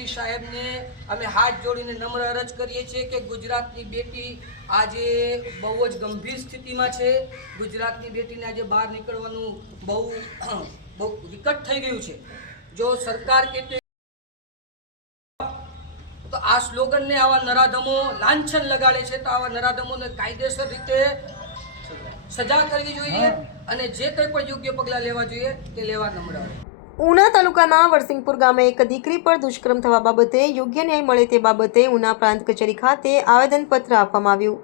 ગૃહમંત્રી સાહેબને અમે હાથ જોડીને નમ્ર અરજ કરીએ છીએ કે ગુજરાતની બેટી આજે બહુ જ ગંભીર સ્થિતિમાં છે। ગુજરાતની બેટીને આજે બહાર નીકળવાનું બહુ વિકટ થઈ ગયું છે। જો સરકાર કે તો આ સ્લોગનને આવા નરાધમો લાંછન લગાડે છે, તો આવા નરાધમોને કાયદેસર રીતે સજા કરવી જોઈએ અને જે કંઈ પણ યોગ્ય પગલાં લેવા જોઈએ તે લેવા નમ્ર। ઉના તાલુકાના વરસિંગપુર ગામે એક દીકરી પર દુષ્કર્મ થવા બાબતે યોગ્ય ન્યાય મળે તે બાબતે ઉના પ્રાંત કચેરી ખાતે આવેદનપત્ર આપવામાં આવ્યું।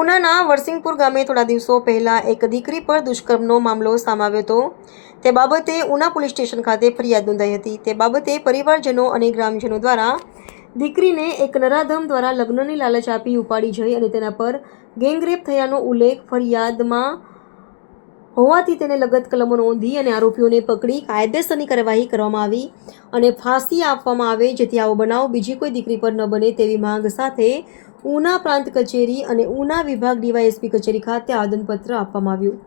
ઉનાના વરસિંગપુર ગામે થોડા દિવસો પહેલા એક દીકરી પર દુષ્કર્મનો મામલો સામે આવ્યો હતો। તે બાબતે ઉના પોલીસ સ્ટેશન ખાતે ફરિયાદ નોંધાઈ હતી। તે બાબતે પરિવારજનો અને ગ્રામજનો દ્વારા દીકરીને એક નરાધમ દ્વારા લગ્નની લાલચ આપી ઉપાડી જઈ અને તેના પર ગેંગરેપ થયાનો ઉલ્લેખ ફરિયાદમાં હોવાથી તેને લગત કલમો નોંધી અને આરોપીઓને પકડી કાયદેસરની કાર્યવાહી કરવામાં આવી અને ફાંસી આપવામાં આવે, જેથી આવો બનાવ બીજી કોઈ દીકરી પર ન બને તેવી માંગ સાથે ઉના પ્રાંત કચેરી અને ઉના વિભાગ ડીવાયએસપી કચેરી ખાતે આવેદનપત્ર આપવામાં આવ્યું।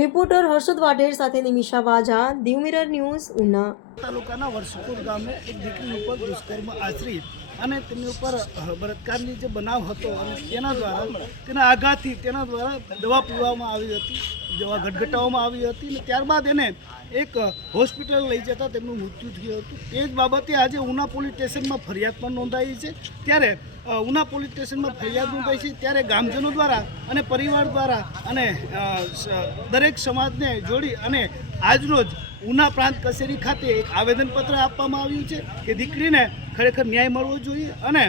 રિપોર્ટર હર્ષદ વાઢેર સાથે નિમિષા વાજા, દીવ મિરર ન્યૂઝ, ઉના। તાલુકાના વરસિંગપુર ગામે એક દીકરી ઉપર દુષ્કર્મ આચરિત અને તેની ઉપર બળાત્કારની જે બનાવ હતો અને તેના દ્વારા તેના આઘાતથી તેના દ્વારા દવા પીવામાં આવી હતી, દવા ગટગટાવવામાં આવી હતી અને ત્યારબાદ એને એક હોસ્પિટલ લઈ જતા તેમનું મૃત્યુ થયું હતું। તે જ બાબતે આજે ઉના પોલીસ સ્ટેશનમાં ફરિયાદ પણ નોંધાઈ છે। ત્યારે ઉના પોલીસ સ્ટેશનમાં ફરિયાદ નોંધાઈ છે ત્યારે ગામજનો દ્વારા અને પરિવાર દ્વારા અને દરેક સમાજને જોડી અને આજરોજ ઉના પ્રાંત કચેરી ખાતે એક આવેદનપત્ર આપવામાં આવ્યું છે કે દીકરીને ખરેખર ન્યાય મળવો જોઈએ અને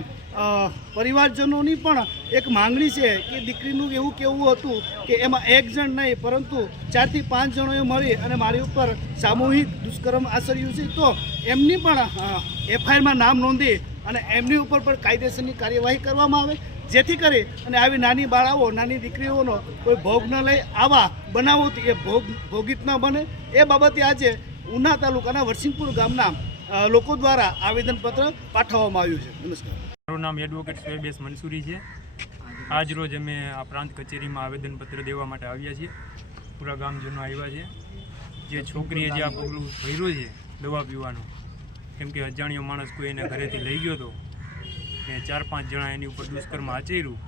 પરિવારજનોની પણ એક માંગણી છે કે દીકરીનું એવું કહેવું હતું કે એમાં એક જણ નહીં પરંતુ 4 થી 5 જણોએ મળી અને મારી ઉપર સામૂહિક દુષ્કર્મ આચર્યું છે, તો એમની પણ એફઆઈઆરમાં નામ નોંધી અને એમની ઉપર પણ કાયદેસરની કાર્યવાહી કરવામાં આવે, જેથી કરી અને આવી નાની બાળાઓ નાની દીકરીઓનો કોઈ ભોગ ન લઈ આવા બનાવોથી એ ભોગિત ન બને એ બાબતે આજે ઉના તાલુકાના વરસિંગપુર ગામના લોકો દ્વારા આવેદનપત્ર પાઠવવામાં આવ્યું છે। નમસ્કાર, મારું નામ એડવોકેટ શોએબ મંસૂરી છે। આજ રોજ અમે આ પ્રાંત કચેરીમાં આવેદનપત્ર દેવા માટે આવ્યા છીએ। પૂરા ગામજનો આવ્યા છે। જે છોકરીએ જે આ પગલું ભર્યું છે દવા પીવાનું, કેમ કે અજાણ્યો માણસ કોઈ એને ઘરેથી લઈ ગયો હતો ને 4-5 જણા એની ઉપર દુષ્કર્મ આચર્યું,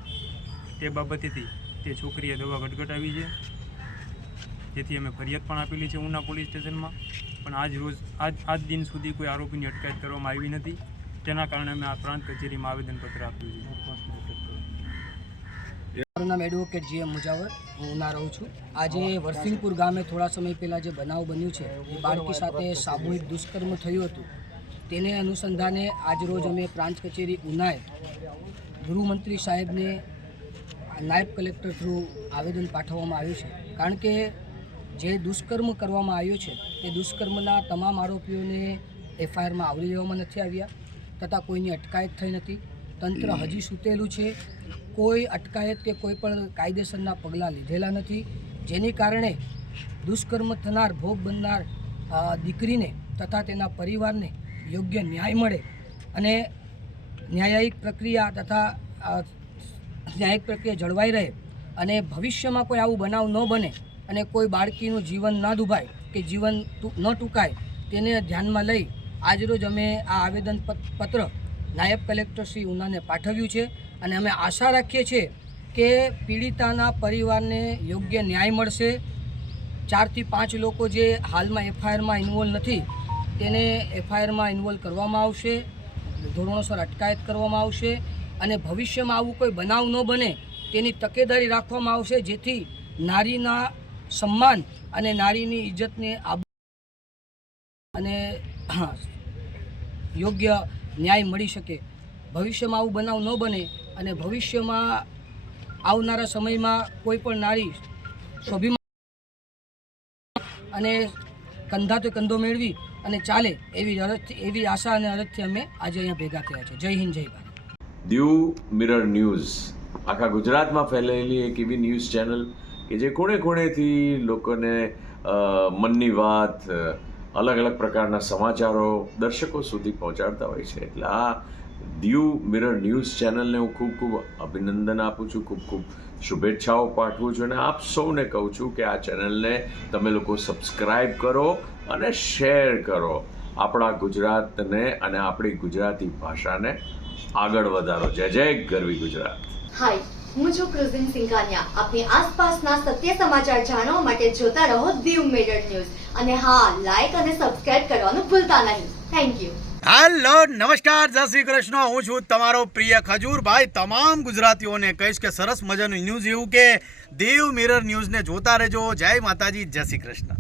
તે બાબતેથી તે છોકરીએ દવા ગટગટાવી છે, જેથી અમે ફરિયાદ પણ આપેલી છે ઉના પોલીસ સ્ટેશનમાં, પણ આજ દિન સુધી કોઈ આરોપીની અટકાયત કરવામાં આવી નથી। તેના કારણે અમે આ પ્રાંત કચેરીમાં આવેદનપત્ર આપ્યું છે। મારું નામ એડવોકેટ જીએમ મુજાવર, હું ઉના રહું છું। આજે વરસિંગપુર ગામે થોડા સમય પહેલાં જે બનાવ બન્યું છે, એ બાળકી સાથે સામૂહિક દુષ્કર્મ થયું હતું, તેને અનુસંધાને આજરોજ અમે પ્રાંત કચેરી ઉનાએ ગૃહમંત્રી સાહેબને નાયબ કલેક્ટર થ્રુ આવેદન પાઠવવામાં આવ્યું છે। કારણ કે જે દુષ્કર્મ કરવામાં આવ્યો છે તે દુષ્કર્મના તમામ આરોપીઓને એફઆઈઆરમાં આવરી લેવામાં નથી આવ્યા તથા કોઈની અટકાયત થઈ નથી। તંત્ર હજી સૂતેલું છે, કોઈ અટકાયત કે કોઈ પણ કાયદેસરના પગલાં લીધેલા નથી, જેની કારણે દુષ્કર્મ થનાર ભોગ બનનાર દીકરીને તથા તેના પરિવારને યોગ્ય ન્યાય મળે અને ન્યાયિક પ્રક્રિયા તથા ન્યાયિક પ્રક્રિયા જળવાઈ રહે અને ભવિષ્યમાં કોઈ આવું બનાવ ન બને અને કોઈ બાળકીનું જીવન ન દુભાય કે જીવન ન ટૂંકાય, તેને ધ્યાનમાં લઈ આજરોજ અમે આ આવેદનપત્ર નાયબ કલેક્ટર શ્રી ઉનાને પાઠવ્યું છે અને અમે આશા રાખીએ છીએ કે પીડિતાના પરિવારને યોગ્ય ન્યાય મળશે। 4 થી 5 લોકો જે હાલમાં એફઆઈઆરમાં ઇન્વોલ્વ નથી તેને એફઆઈઆરમાં ઇન્વોલ્વ કરવામાં આવશે, ધોરણોસર અટકાયત કરવામાં આવશે અને ભવિષ્યમાં આવું કોઈ બનાવ ન બને તેની તકેદારી રાખવામાં આવશે, જેથી નારીના સન્માન અને નારીની ઇજ્જતને અને યોગ્ય ન્યાય મળી શકે। ભવિષ્યમાં આવું બનાવ ન બને અને ભવિષ્યમાં આવનારા સમયમાં કોઈ પણ નારી સ્વાભિમાન અને કંધાતે કંધો મેળવી અને ચાલે એવી આશા અને અરજથી અમે આજે અહીંયા ભેગા થયા છે। જય હિન્દ, જય ભારત। દીવ મિરર ન્યૂઝ આખા ગુજરાતમાં ફેલાયેલી એક એવી ન્યૂઝ ચેનલ કે જે ખૂણે ખૂણેથી લોકોને મનની વાત, અલગ અલગ પ્રકારના સમાચારો દર્શકો સુધી પહોંચાડતા હોય છે। એટલે આ દીવ મિરર ન્યૂઝ ચેનલને હું ખૂબ ખૂબ અભિનંદન આપું છું, ખૂબ ખૂબ શુભેચ્છાઓ પાઠવું છું અને આપ સૌને કહું છું કે આ ચેનલને તમે લોકો સબસ્ક્રાઈબ કરો અને શેર કરો આપણા ગુજરાતને અને આપણી ગુજરાતી ભાષાને આગળ વધારો. જય જય ગરવી ગુજરાત. હાય, હું છું ક્રુઝિન સિંઘાનિયા. આપની આસપાસના સત્ય સમાચાર જાણવા માટે જોતા રહો દીવ મિરર ન્યૂઝ અને હા, લાઈક અને સબસ્ક્રાઇબ કરવાનું ભૂલતા નહીં. Thank you. હેલો, નમસ્કાર, જય શ્રી કૃષ્ણ. હું છું તમારો પ્રિય ખજૂરભાઈ. તમામ ગુજરાતીઓને કહીશ કે સરસ મજાનું ન્યૂઝ એવું કે દીવ મિરર ન્યૂઝને જોતા રહેજો. જય માતાજી, જય શ્રી કૃષ્ણ.